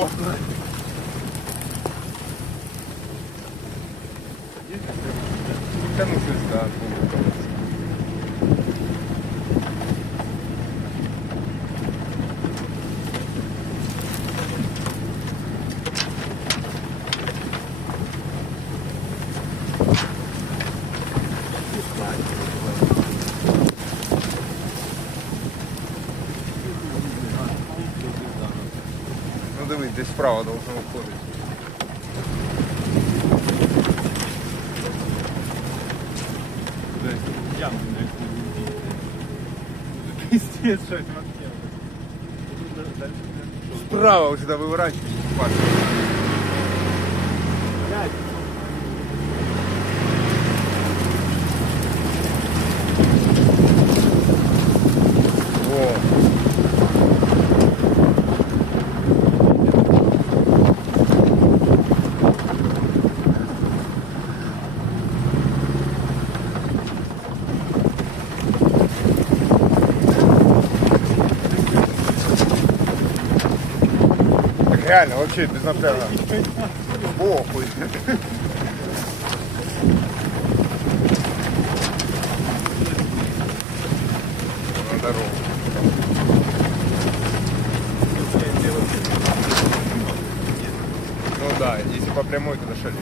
О! Ну, да. Ну дивись, десь справа должно виходити. Яму не пиздец, что это вообще. Справа ось сюди виворачуєш. Реально, вообще без напряга. Похуй. На дорогу. Ну да, если по прямой, то шалим.